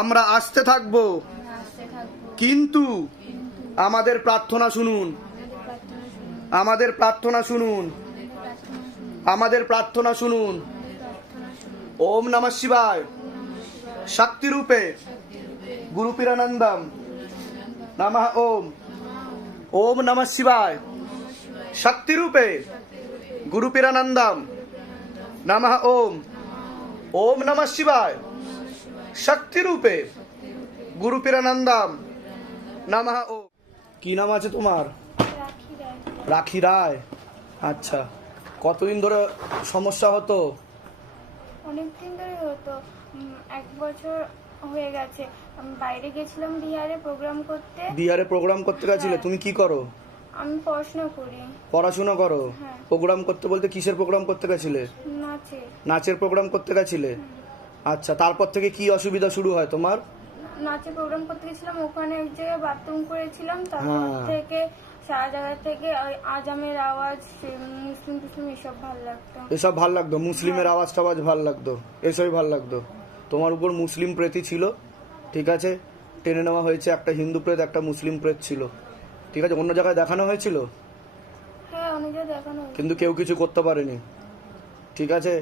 আমরা আসতে থাকব, আমরা আসতে থাকবো, কিন্তু কিন্তু আমাদের প্রার্থনা শুনুন, আমাদের প্রার্থনা শুনুন, আমাদের প্রার্থনা শুনুন, আমাদের প্রার্থনা শুনুন। ওম নমঃ শিবায় শক্তি রূপে গুরুপিরানন্দম নমঃ ওম। ওম নমঃ শিবায় শক্তি রূপে গুরুপিরানন্দম নমঃ ওম। ওম নমঃ শিবায় শক্তি রূপে গুরুপিরানন্দম নমঃ ওম। কি নাম আছে তোমার? রাখি রায়। রাখি রায়। আচ্ছা, কতদিন ধরে সমস্যা হতো? অনেকদিন ধরে হতো, 1 বছর হয়ে গেছে। আমি বাইরে গেছিলাম বিহারে প্রোগ্রাম করতে। বিহারে প্রোগ্রাম করতে গেছিলে? হ্যাঁ। তুমি কি করো? আমি পড়াশোনা করি, পড়াশোনা করো? হ্যাঁ। প্রোগ্রাম করতে বলতে কিসের প্রোগ্রাম করতে গেছিলে? নাচে। নাচের প্রোগ্রাম করতে গেছিলে? আচ্ছা, তারপর থেকে কি অসুবিধা শুরু হয় তোমার? নাচে প্রোগ্রাম করতে গেছিলাম, ওখানে এক জায়গায় বাথরুম করেছিলাম, তারপর হ্যাঁ। থেকে সারা জায়গা থেকে ওই আজামের আওয়াজ, মুসলিম টুসলিম এসব ভালো লাগতো। এসব ভাল লাগতো? মুসলিমের আওয়াজ টাওয়াজ ভাল লাগতো? এসবই ভাল লাগতো? তোমার উপর মুসলিম প্রেতই ছিল, ঠিক আছে? টেনে নেওয়া হয়েছে, একটা হিন্দু প্রেত একটা মুসলিম প্রেত ছিল, ঠিক আছে? অন্য জায়গায় দেখানো হয়েছিল, হ্যাঁ, অনেক জায়গায় দেখানো হয়েছে। কিন্তু কেউ কিছু করতে পারেনি, ঠিক আছে?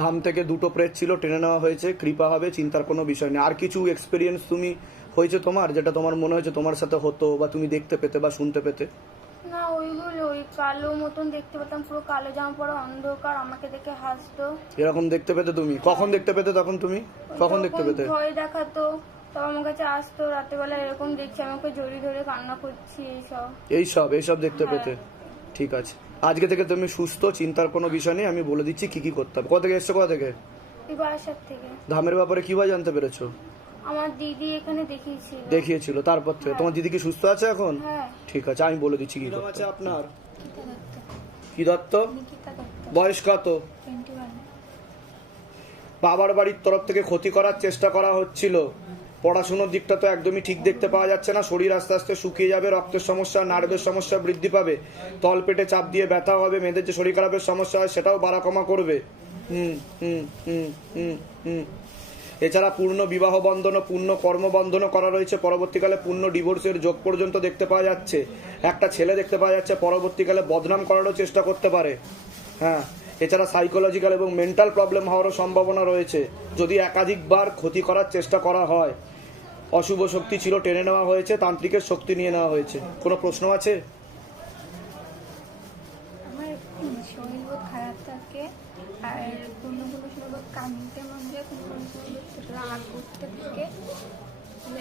ধাম থেকে 2টো প্রেত ছিল, টেনে নেওয়া হয়েছে, কৃপা হবে, চিন্তার কোনো বিষয় নেই। আর কিছু এক্সপিরিয়েন্স তুমি হয়েছে তোমার, যেটা তোমার মনে হয়েছে তোমার সাথে হতো, বা তুমি দেখতে পেতে বা শুনতে পেতে? না, ওইগুলো ওই কালো মতন দেখতে পেতাম, পুরো কালো জামা পরা, অন্ধকার, আমাকে দেখে হাসতো। এরকম দেখতে পেতে তুমি? কখন দেখতে পেতে তখন তুমি? কখন দেখতে যখন পেতে? ভয় দেখাতো তখন আমার কাছে আসতো, রাতেবেলা এরকম দেখছি আমাকে জড়িয়ে ধরে কান্না করছি, এইসব। এইসব দেখতে হ্যাঁ। পেতে? ঠিক আছে, আজকে থেকে তুমি সুস্থ, চিন্তার কোনো বিষয় নেই। আমি বলে দিচ্ছি কি কি করতে হবে। কোথা থেকে এসছো? কোথা থেকে? এই বাসার থেকে। ধামের ব্যাপারে কিভাবে জানতে পেরেছো? আমার দিদি এখানে দেখিয়েছিল। দেখিয়েছিল, তারপর থেকে? তোমার দিদি কি সুস্থ আছে এখন? হ্যাঁ। ঠিক আছে, আমি বলে দিচ্ছি কি করতে হবে। আপনার কি দত্ত? নিকিতা দত্ত। বয়স কত? 21। বাবার বাড়ির তরফ থেকে ক্ষতি করার চেষ্টা করা হচ্ছিল। পড়াশোনার দিকটা তো একদমই ঠিক দেখতে পাওয়া যাচ্ছে না। শরীর আস্তে আস্তে শুকিয়ে যাবে, রক্তের সমস্যা, নার্ভের সমস্যা বৃদ্ধি পাবে, তল পেটে চাপ দিয়ে ব্যথা হবে, মেয়েদের যে শরীর খারাপের সমস্যা হয় সেটাও বাড়া কমা করবে। হুম হুম হুম হুম হুম এছাড়া পূর্ণ বিবাহ বন্ধন ও পূর্ণ কর্মবন্ধনও করা রয়েছে। পরবর্তীকালে পূর্ণ ডিভোর্সের যোগ পর্যন্ত দেখতে পাওয়া যাচ্ছে। একটা ছেলে দেখতে পাওয়া যাচ্ছে পরবর্তীকালে বদনাম করারও চেষ্টা করতে পারে। হ্যাঁ, এছাড়া সাইকোলজিক্যাল এবং মেন্টাল প্রবলেম হওয়ারও সম্ভাবনা রয়েছে যদি একাধিকবার ক্ষতি করার চেষ্টা করা হয়। অশুভ শক্তি ছিল, টেনে নেওয়া হয়েছে, তান্ত্রিকের শক্তি নিয়ে নেওয়া হয়েছে। কোনো প্রশ্ন আছে? আমার শরীর বোধ খারাপ থাকে, আর কোনো কোনো সময় বোধ কাঁদতে মন যায়, কোনো কোনো সময় বোধ রাগ করতে থাকে।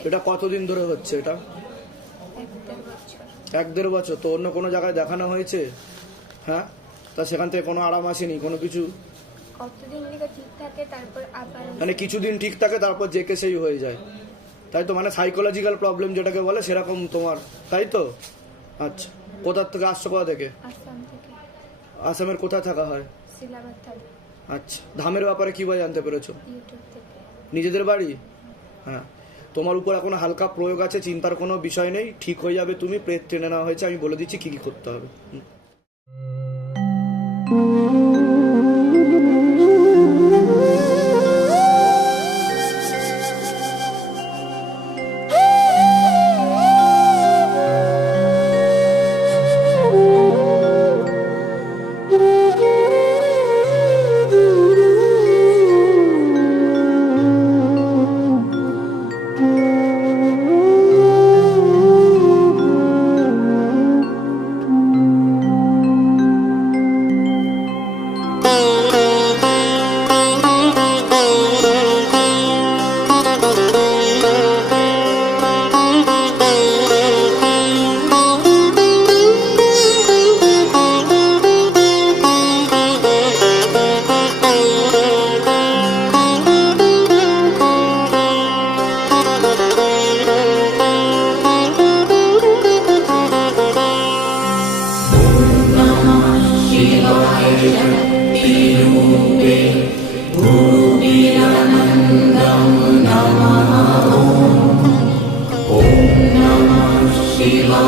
এটা কতদিন ধরে হচ্ছে? এটা 1-1.5 বছর। 1-1.5 বছর? তো অন্য কোনো জায়গায় দেখানো হয়েছে? হ্যাঁ, তা সেখান থেকে কোনো আরাম আসেনি? কোনো কিছু কতদিন দিকে ঠিক থাকে, তারপর আবার মানে কিছুদিন ঠিক থাকে, তারপর যে কে সেই হয়ে যায়, তাই তো? মানে সাইকোলজিক্যাল প্রবলেম যেটাকে বলে সেরকম তোমার, তাই তো? আচ্ছা, কোথার থেকে আসছো? কোথা থেকে? আসাম থেকে। আসামের কোথায় থাকা হয়? শিলাবাদ থাকে। আচ্ছা, ধামের ব্যাপারে কিভাবে জানতে পেরেছো? ইউটিউব থেকে। নিজেদের বাড়ি? হ্যাঁ, তোমার উপর এখন হালকা প্রয়োগ আছে, চিন্তার কোনো বিষয় নেই, ঠিক হয়ে যাবে তুমি। প্রেত টেনে নেওয়া হয়েছে, আমি বলে দিচ্ছি কি কি করতে হবে। Shiva